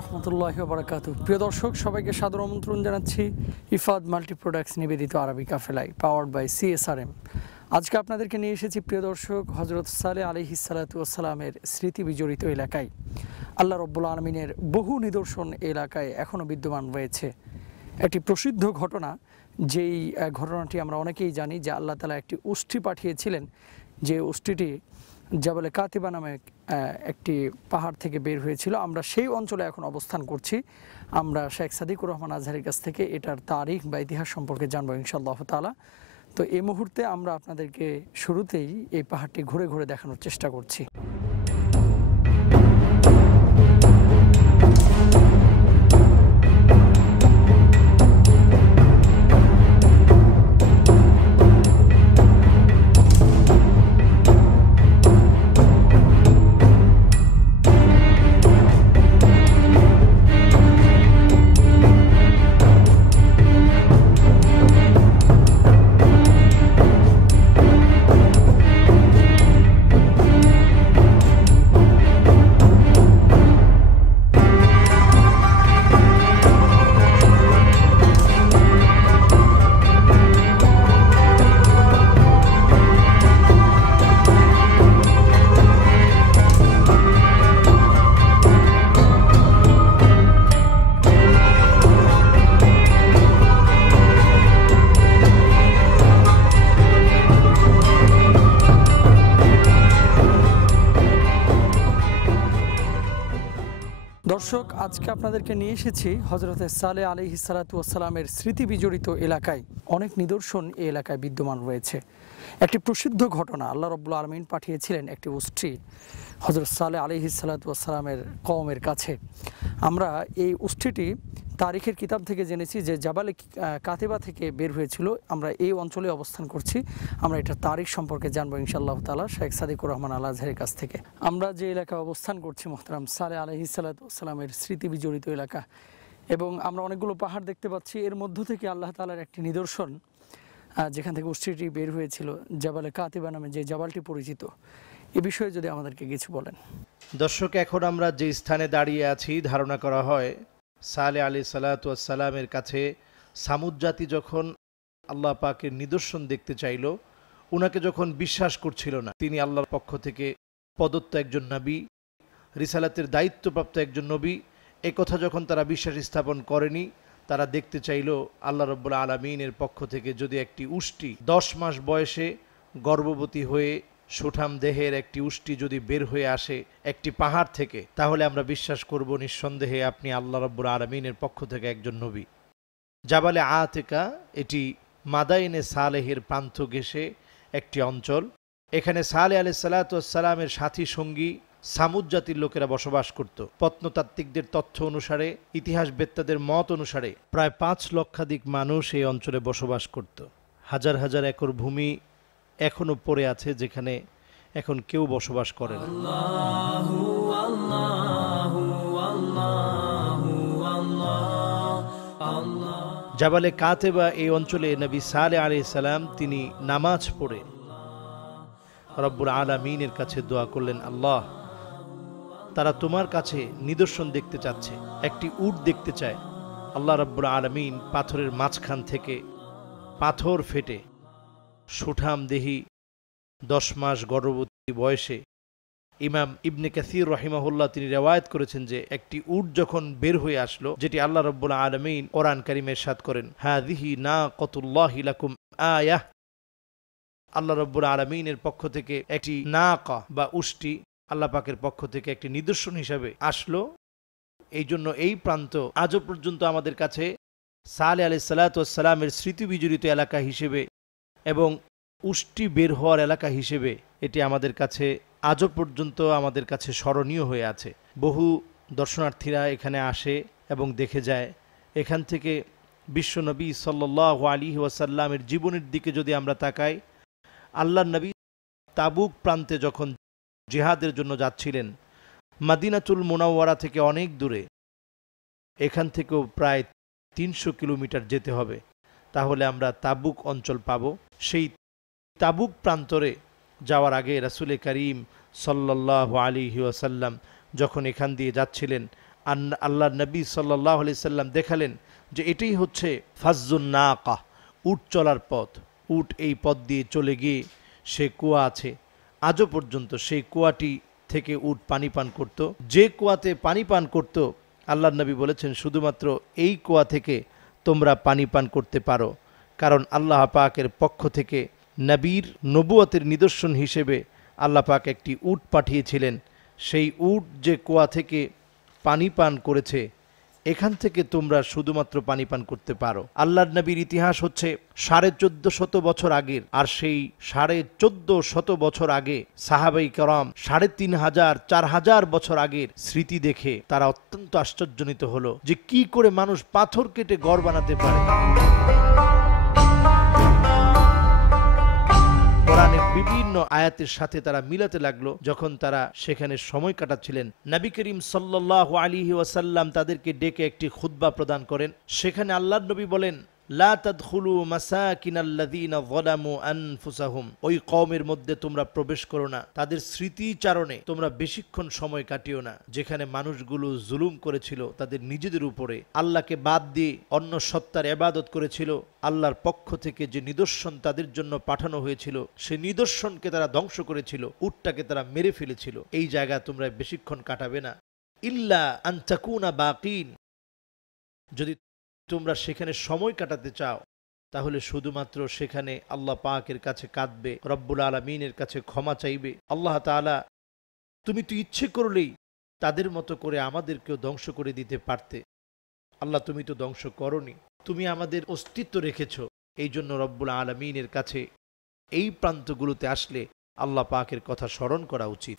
রহমতুল্লাহি ওয়া বারাকাতুহু। প্রিয় দর্শক, সবাইকে সাদর আমন্ত্রণ জানাচ্ছি ইফাদ মাল্টি প্রোডাক্টস নিবেদিত আরবি কাফেলায়, পাওয়ার্ড বাই সিএসআরএম। আজকে আপনাদেরকে নিয়ে এসেছি প্রিয় দর্শক হযরত সালেহ আলাইহিস সালাতু ওয়াস সালামের স্মৃতি বিজড়িত এলাকায়। আল্লাহ রাব্বুল আলামিনের বহু নিদর্শন এলাকায় এখনও বিদ্যমান রয়েছে। একটি প্রসিদ্ধ ঘটনা, যেই ঘটনাটি আমরা অনেকেই জানি, যে আল্লাহ তাআলা একটি উষ্ট্রি পাঠিয়েছিলেন, যে উষ্ট্রিটি জাবালে কাতিবা নামে একটি পাহাড় থেকে বের হয়েছিল। আমরা সেই অঞ্চলে এখন অবস্থান করছি। আমরা শেখ সাদিকুর রহমান আজহারের কাছ থেকে এটার তারিখ বা ইতিহাস সম্পর্কে জানবো ইনশাআল্লাহ তাআলা। তো এই মুহূর্তে আমরা আপনাদেরকে শুরুতেই এই পাহাড়টি ঘুরে ঘুরে দেখানোর চেষ্টা করছি। দর্শক, আজকে আপনাদেরকে নিয়ে এসেছি হযরত সালেহ আলাইহিস সালাতু ওয়াস সালামের স্মৃতি বিজড়িত এলাকায়। অনেক নিদর্শন এই এলাকায় বিদ্যমান রয়েছে। একটি প্রসিদ্ধ ঘটনা, আল্লাহ রাব্বুল আলামিন পাঠিয়েছিলেন একটি উষ্ট্রি হযরত সালেহ আলাইহিস সালাতু ওয়াস সালামের কওমের কাছে। আমরা এই উষ্ট্রিটি তারিখের কিতাব থেকে জেনেছি যে জাবালে কাতিবা থেকে বের হয়েছিল। আমরা এই অঞ্চলে অবস্থান করছি। আমরা এটার তারিখ সম্পর্কে জানবো ইনশাআল্লাহ তাআলা শেখ সাদিকুর রহমান আল আজহারের কাছ থেকে। আমরা যে এলাকায় অবস্থান করছি মোহতারাম, সালেহ আলাইহিস সালাতু ওয়াস সালামের স্মৃতি বিজড়িত এলাকা, এবং আমরা অনেকগুলো পাহাড় দেখতে পাচ্ছি। এর মধ্য থেকে আল্লাহ তাআলার একটি নিদর্শন, যেখান থেকে উষ্ট্রিটি বের হয়েছিল, জাবালে কাতিবা নামে যে জাবালটি পরিচিত, এ বিষয়ে যদি আমাদেরকে কিছু বলেন। দর্শক, এখন আমরা যে স্থানে দাঁড়িয়ে আছি, ধারণা করা হয় সালেহ আলাইহিস সালাতু ওয়াস সালামের কাছে সামুদ জাতি যখন আল্লাহ পাকের নিদর্শন দেখতে চাইল, উনাকে যখন বিশ্বাস করছিল না তিনি আল্লাহর পক্ষ থেকে প্রদত্ত একজন নবী, রিসালাতের দায়িত্বপ্রাপ্ত একজন নবী, এ কথা যখন তারা বিশ্বাস স্থাপন করেনি, তারা দেখতে চাইল আল্লাহ রাব্বুল আলামিনের পক্ষ থেকে যদি একটি উষ্ট্রি 10 মাস বয়সে গর্ভবতী হয়ে সুঠাম দেহের একটি উষ্ট্রি যদি বের হয়ে আসে একটি পাহাড় থেকে, তাহলে আমরা বিশ্বাস করব নিঃসন্দেহে আপনি আল্লাহ রাব্বুল আলামিনের পক্ষ থেকে একজন নবী। জাবালে আতিকা এটি মাদাইনে সালেহের প্রান্ত ঘেঁষে একটি অঞ্চল। এখানে সালেহ আলাইহিস সালাতু ওয়াস সালামের সাথী সঙ্গী সামুদ জাতির লোকেরা বসবাস করত। প্রত্নতাত্ত্বিকদের তথ্য অনুসারে, ইতিহাসবেত্তাদের মত অনুসারে প্রায় 5 লক্ষাধিক মানুষ এই অঞ্চলে বসবাস করত। হাজার হাজার একর ভূমি এখনো পড়ে আছে, যেখানে এখন কেউ বসবাস করে না। জাবালে কাতেবা এই অঞ্চলে নবী সালেহ আলাইহিস সালাম তিনি নামাজ পড়ে রব্বুল আলামিনের কাছে দোয়া করলেন, আল্লাহ, তারা তোমার কাছে নিদর্শন দেখতে চাচ্ছে, একটি উট দেখতে চায়। আল্লাহ রব্বুল আলামিন পাথরের মাঝখান থেকে পাথর ফেটে সুঠাম দেহি 10 মাস গর্ভবতী বয়সে, ইমাম ইবনে কাসির রাহিমাহুল্লাহ তিনি রিওয়ায়াত করেছেন যে একটি উট যখন বের হয়ে আসলো, যেটি আল্লাহ রাব্বুল আলামিন কোরআন কারীমে ইরশাদ করেন, হাযিহি নাকাতুল্লাহি লাকুম আয়াহ, আল্লাহ রাব্বুল আলামিনের পক্ষ থেকে একটি নাকা বা উষ্ট্রি আল্লাহ পাকের পক্ষ থেকে একটি নিদর্শন হিসাবে আসলো। এই জন্য এই প্রান্ত আজও পর্যন্ত আমাদের কাছে সালেহ আলাইহিস সালাতু ওয়াস সালামের স্মৃতি বিজড়িত এলাকা হিসেবে এবং উষ্ট্রি বের হওয়ার এলাকা হিসেবে এটি আমাদের কাছে আজও পর্যন্ত আমাদের কাছে স্মরণীয় হয়ে আছে। বহু দর্শনার্থীরা এখানে আসে এবং দেখে যায়। এখান থেকে বিশ্বনবী সাল্লাল্লাহু আলাইহি ওয়াসাল্লামের জীবনের দিকে যদি আমরা তাকাই, আল্লাহর নবী তাবুক প্রান্তে যখন জিহাদের জন্য যাচ্ছিলেন, মদিনাতুল মুনাওয়ারা থেকে অনেক দূরে, এখান থেকেও প্রায় 300 কিলোমিটার যেতে হবে, তাহলে আমরা তাবুক অঞ্চল পাব। সেই তাবুক প্রান্তরে যাওয়ার আগে রাসূল করিম সাল্লাল্লাহু আলাইহি ওয়াসাল্লাম যখন এখান দিয়ে যাচ্ছিলেন, আল্লাহ নবী সাল্লাল্লাহু আলাইহি সাল্লাম দেখালেন যে এটাই হচ্ছে ফাজ্জুন নাকা, উট চলার পথ। উট এই পথ দিয়ে চলে গিয়ে সে কুয়া আছে, আজও পর্যন্ত সেই কুয়াটি থেকে উট পানি পান করত। যে কুয়াতে পানি পান করত, আল্লাহ নবী বলেছেন শুধুমাত্র এই কুয়া থেকে তোমরা পানি পান করতে পারো, কারণ আল্লাহ পাকের পক্ষ থেকে নবীর নবুয়তের নিদর্শন হিসেবে আল্লাহ পাক একটি উট পাঠিয়েছিলেন। সেই উট যে কুয়া থেকে পানি পান করেছে, এখান থেকে তোমরা শুধুমাত্র পানি পান করতে পারো। আল্লাহর নবীর ইতিহাস হচ্ছে 1450 বছর আগের, আর সেই 1450 বছর আগে সাহাবাই কেরাম 3500 4000 বছর আগের স্মৃতি দেখে তারা অত্যন্ত আশ্চর্যজনিত হলো যে কি করে মানুষ পাথর কেটে ঘর বানাতে পারে। কোরআনের বিভিন্ন আয়াতের সাথে তারা মিলাতে লাগলো। যখন তারা সেখানে সময় কাটাচ্ছিলেন, নবী করিম সাল্লাল্লাহু আলাইহি ওয়াসাল্লাম তাদেরকে ডেকে একটি খুতবা প্রদান করেন। সেখানে আল্লাহর নবী বলেন, লা তাদখুলু মাসাকিনাল্লাযীনা যালামু আনফুসাহুম, ওই কওমের মধ্যে তোমরা প্রবেশ করো না, তাদের স্মৃতিচারণে তোমরা বেশিক্ষণ সময় কাটিও না, যেখানে মানুষগুলো জুলুম করেছিল তাদের নিজেদের উপরে, আল্লাহকে বাদ দিয়ে অন্য সত্তার ইবাদত করেছিল। আল্লাহর পক্ষ থেকে যে নিদর্শন তাদের জন্য পাঠানো হয়েছিল, সেই নিদর্শনকে তারা ধ্বংস করেছিল, উটটাকে তারা মেরে ফেলেছিল। এই জায়গায় তোমরা বেশিক্ষণ কাটাবে না, ইল্লা আন তাকুনা বাকিন, যদি তোমরা সেখানে সময় কাটাতে চাও তাহলে শুধুমাত্র সেখানে আল্লাহ পাকের কাছে কাঁদবে, রব্বুল আলামিনের কাছে ক্ষমা চাইবে। আল্লাহ তাআলা, তুমি তো ইচ্ছে করলেই তাদের মতো করে আমাদেরকেও ধ্বংস করে দিতে পারতে, আল্লাহ তুমি তো ধ্বংস করনি, তুমি আমাদের অস্তিত্ব রেখেছ। এই জন্য রব্বুল আলামিনের কাছে এই প্রান্তগুলোতে আসলে আল্লাহ পাকের কথা স্মরণ করা উচিত।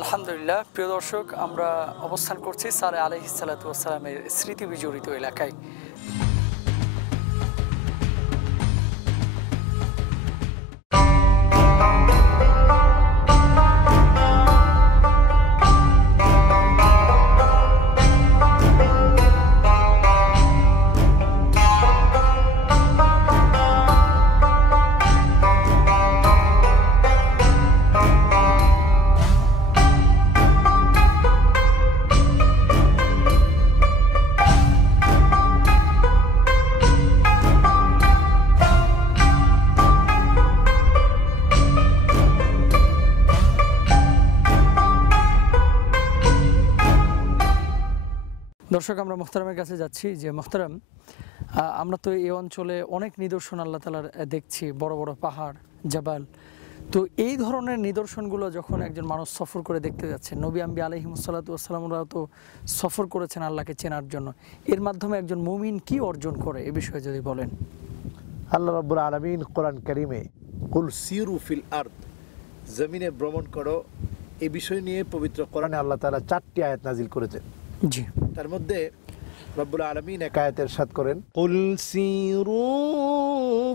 আলহামদুলিল্লাহ, প্রিয় দর্শক, আমরা অবস্থান করছি সালেহ আলাইহিস সালাতু ওয়াস সালামের স্মৃতি বিজড়িত এলাকায়। দর্শক, আমরা মোহতারামের কাছে যাচ্ছি। যে মোহতারাম, আমরা তো এই অঞ্চলে অনেক নিদর্শন আল্লাহ তাআলার দেখছি, বড় বড় পাহাড়, জাবাল। তো এই ধরনের নিদর্শনগুলো যখন একজন মানুষ সফর করে দেখতে যাচ্ছে, নবী আম্বিয়া আলাইহিমুস সালাতু ওয়াস সালামরাও তো সফর করেছেন আল্লাহকে চেনার জন্য, এর মাধ্যমে একজন মুমিন কি অর্জন করে এ বিষয়ে যদি বলেন। আল্লাহ রাব্বুল আলামিন কোরআন কারীমে কুল সিরু ফিল আরদ, জমিনে ভ্রমণ করো, এই বিষয় নিয়ে পবিত্র কোরআনে আল্লাহ তাআলা 4টি আয়াত নাজিল করেছেন। জি, তার মধ্যে রব্বুল আলামিন এক আয়াতে ইরশাদ করেন, কুল সিরু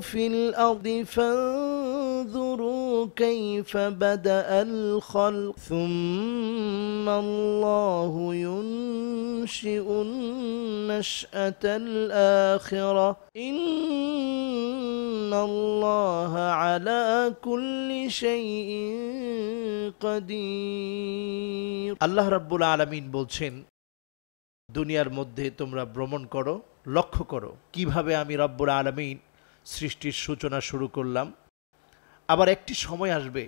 ফিল আরদি ফানজুরু কাইফা বাদাআল খালক সুম্মা আল্লাহু ইউনশিউন নাশআতাল আখিরা ইন্নাল্লাহা আলা কুল্লি শাইইন কাদির। আল্লাহ রাব্বুল আলামিন বলছেন, দুনিয়ার মধ্যে তোমরা ভ্রমণ করো, লক্ষ্য করো কিভাবে আমি রব্বুল আলামিন সৃষ্টির সূচনা শুরু করলাম। আবার একটি সময় আসবে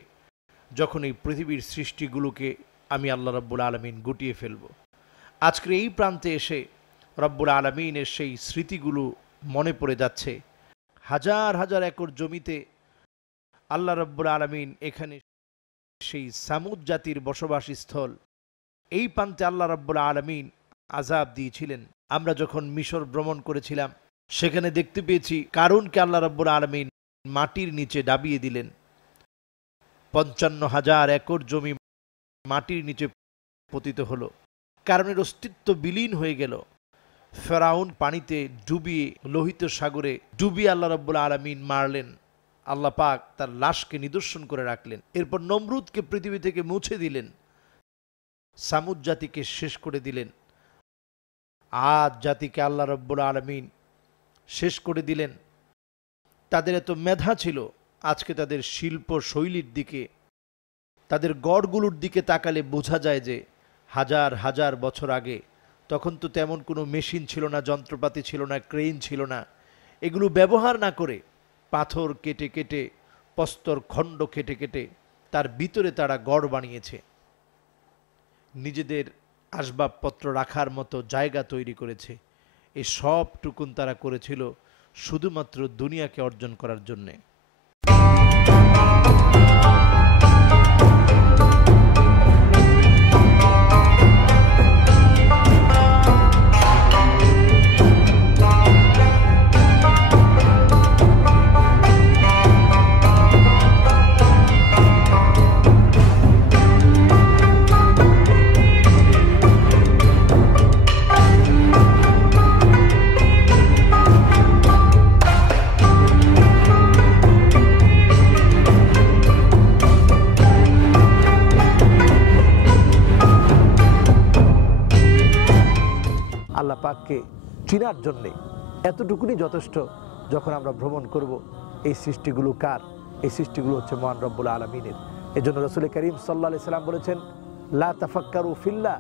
যখন এই পৃথিবীর সৃষ্টিগুলোকে আমি আল্লাহ রাব্বুল আলামিন গুটিয়ে ফেলব। আজকের এই প্রান্তে এসে রব্বুল আলামিনের সেই স্মৃতিগুলো মনে পড়ে যাচ্ছে। হাজার হাজার একর জমিতে আল্লাহ রাব্বুল আলামিন এখানে সেই সামুদ জাতির বসবাসী স্থল, এই প্রান্তে আল্লাহ রাব্বুল আলামিন আযাব দিয়েছিলেন। আমরা যখন মিশর ভ্রমণ করেছিলাম সেখানে দেখতে পেয়েছি কারুনকে আল্লাহ রাব্বুল আলামিন মাটির নিচে ডাবিয়ে দিলেন। 55,000 একর জমি মাটির নিচে পতিত হলো। কারণের অস্তিত্ব বিলীন হয়ে গেল। ফেরাউন পানিতে ডুবিয়ে, লোহিত সাগরে ডুবিয়ে আল্লাহ রাব্বুল আলামিন মারলেন। আল্লাহ পাক তার লাশকে নিদর্শন করে রাখলেন। এরপর নমরুদকে পৃথিবী থেকে মুছে দিলেন, সামুদ জাতিকে শেষ করে দিলেন। আদ জাতিকে আল্লাহ রাব্বুল আলামিন শেষ করে দিলেন। তাদের এত মেধা ছিল, আজকে তাদের শিল্প শৈলীর দিকে, তাদের গড়গুলোর দিকে তাকালে বোঝা যায় যে হাজার হাজার বছর আগে, তখন তো তেমন কোনো মেশিন ছিল না, যন্ত্রপাতি ছিল না, ক্রেন ছিল না। এগুলো ব্যবহার না করে পাথর কেটে কেটে, প্রস্তর খণ্ড কেটে কেটে তার ভিতরে তারা গড় বানিয়েছে। নিজেদের আসবাবপত্র রাখার মতো জায়গা তৈরি করেছে। এই সবটুকুন তারা করেছিল শুধুমাত্র দুনিয়াকে অর্জন করার জন্যে। আল্লাহ পাককে চিনার জন্যে এতটুকুনি যথেষ্ট। যখন আমরা ভ্রমণ করব, এই সৃষ্টিগুলো কার? এই সৃষ্টিগুলো হচ্ছে মহান রব্বুল আলামিনের। এজন্য রাসূল করিম সাল্লাল্লাহু আলাইহি সাল্লাম বলেছেন, লা তাফাক্কারু ফিল্লাহ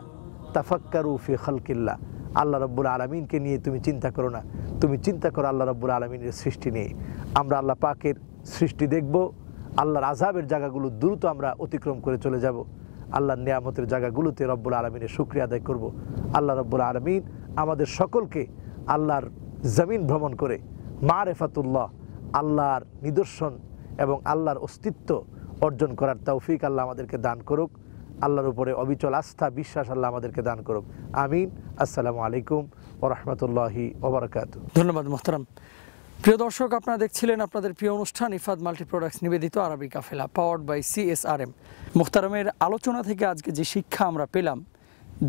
তাফাক্কারু ফি খালকিল্লাহ। আল্লাহ রব্বুল আলামিনকে নিয়ে তুমি চিন্তা করো না, তুমি চিন্তা করো আল্লাহ রব্বুল আলামিনের সৃষ্টি নিয়ে। আমরা আল্লাহ পাকের সৃষ্টি দেখব, আল্লাহর আযাবের জায়গাগুলো দ্রুত আমরা অতিক্রম করে চলে যাব, আল্লাহর নিয়ামতের জায়গাগুলোতে রব্বুল আলামিনের শুকরিয়া আদায় করব। আল্লাহ রব্বুল আলামিন আমাদের সকলকে আল্লাহর জমিন ভ্রমণ করে মারিফাতুল্লাহ, আল্লাহর নিদর্শন এবং আল্লাহর অস্তিত্ব অর্জন করার তৌফিক আল্লাহ আমাদেরকে দান করুক। আল্লাহর উপরে অবিচল আস্থা বিশ্বাস আল্লাহ আমাদেরকে দান করুক। আমিন। আসসালামু আলাইকুম ওয়া রাহমাতুল্লাহি ওয়া বারাকাতুহু। ধন্যবাদ মোহতারাম। প্রিয় দর্শক, আপনারা দেখছিলেন আপনাদের প্রিয় অনুষ্ঠান ইফাদ মাল্টি প্রোডাক্টস নিবেদিত আরবি কাফেলা, পাওয়ার্ড বাই CSRM। মোহতারামের আলোচনা থেকে আজকে যে শিক্ষা আমরা পেলাম,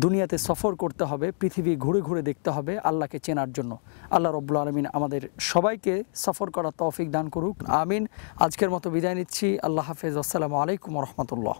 দুনিয়াতে সফর করতে হবে, পৃথিবী ঘুরে ঘুরে দেখতে হবে আল্লাহকে চেনার জন্য। আল্লাহ রব্বুল আলামিন আমাদের সবাইকে সফর করার তৌফিক দান করুক। আমিন। আজকের মতো বিদায় নিচ্ছি। আল্লাহ হাফেজ। আসসালামু আলাইকুম ওয়া রাহমাতুল্লাহ।